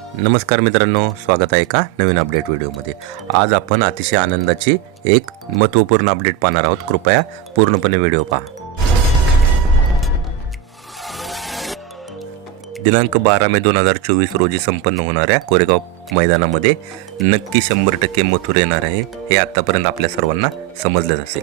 नमस्कार मित्रांनो स्वागत आहे का नवीन अपडेट व्हिडिओमध्ये. आज आपण अतिशय आनंदाची एक महत्त्वपूर्ण अपडेट पाहणार आहोत. कृपया पूर्णपणे व्हिडिओ पहा. दिनांक बारा मे दोन हजार चोवीस रोजी संपन्न होणाऱ्या कोरेगाव मैदानामध्ये नक्की शंभर टक्के मथुर येणार आहे हे आत्तापर्यंत आपल्या सर्वांना समजलंच असेल.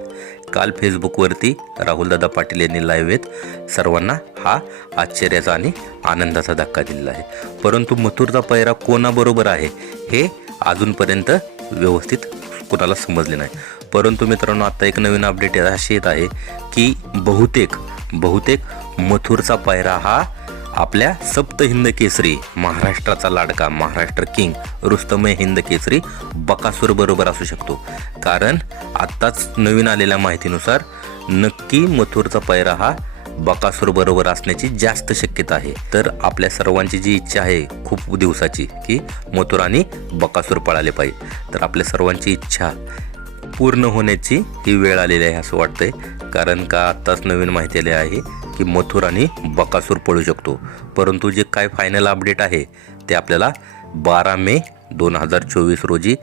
काल फेसबुकवरती राहुलदादा पाटील यांनी लाईव्ह येत सर्वांना हा आश्चर्याचा आणि आनंदाचा धक्का दिलेला आहे. परंतु मथुरचा पैरा कोणाबरोबर आहे हे अजूनपर्यंत व्यवस्थित कोणाला समजले नाही. परंतु मित्रांनो आत्ता एक नवीन अपडेट अशी येत आहे की बहुतेक बहुतेक मथुरचा पायरा हा आपल्या सप्त हिंद केसरी महाराष्ट्राचा लाडका महाराष्ट्र किंग रुस्तमय हिंद केसरी बकासूर बरोबर असू शकतो. कारण आत्ताच नवीन आलेल्या माहितीनुसार नक्की मथुरचा पैरा हा बकासूर बरोबर असण्याची जास्त शक्यता आहे. तर आपल्या सर्वांची जी इच्छा आहे खूप दिवसाची की मथुर आणि बकासूर पळाले पाहिजे. तर आपल्या सर्वांची इच्छा पूर्ण होण्याची ही वेळ आलेली आहे असं वाटतंय. कारण का आत्ताच नवीन माहिती आली आहे की मथुर आणि बकासूर पळू शकतो. परंतु जे काय फायनल अपडेट आहे ते आपल्याला बारा मे दोन हजार चोवीस रोजी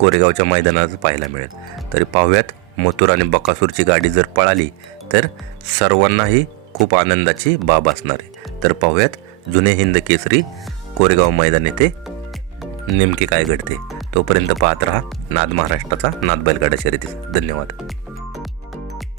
कोरेगावच्या मैदानात पाहायला मिळेल. तरी पाहूयात मथुर आणि बकासूरची गाडी जर पळाली तर सर्वांनाही खूप आनंदाची बाब असणार आहे. तर पाहूयात जुने हिंद केसरी कोरेगाव मैदान येथे नेमके काय घडते. तोपर्यंत पाहत रहा नाद महाराष्ट्राचा नाद बैलगाडा शर्यतीचा. धन्यवाद.